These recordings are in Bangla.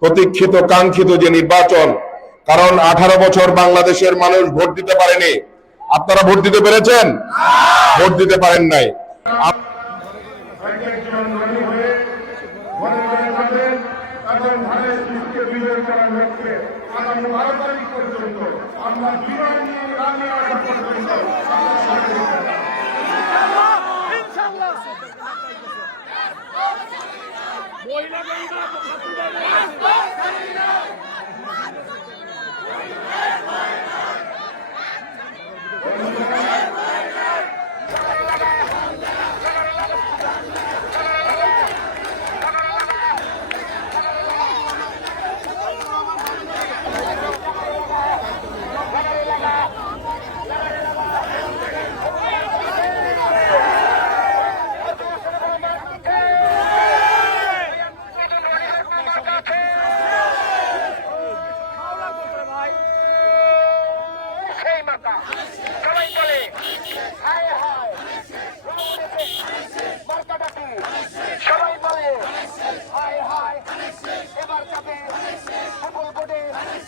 প্রতীক্ষিত, কাঙ্ক্ষিত যে নির্বাচন, কারণ আঠারো বছর বাংলাদেশের মানুষ ভোট দিতে পারেনি। আপনারা ভোট দিতে পেরেছেন? ভোট দিতে পারেন নাই। আপ- মহিলা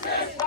Jesus.